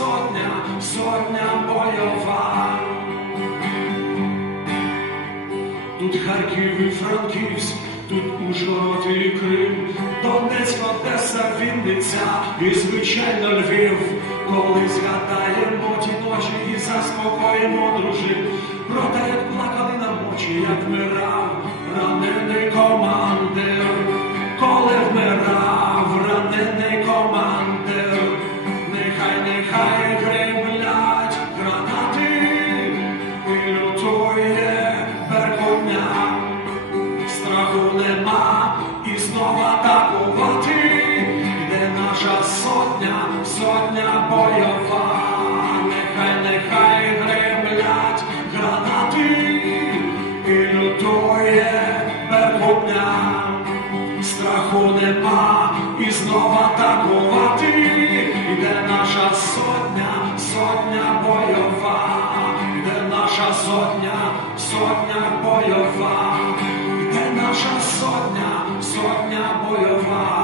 сотня, сотня бойова. Тут Харків і Франківськ, тут Ужгород і Крим, Донецьк, Одеса, Вінниця і, звичайно, Львів. Коли згадаємо ті ночі і заспокоїмо дружин, про те, як плакали на мочі, як вмирав страху нема і знов атакувати, де наша сотня, сотня бойова, нехай, нехай гремлять гранати, і лютує Беркуня, страху нема і знов атакувати, де наша сотня, сотня бойова, де наша сотня, сотня бойова, 不流畅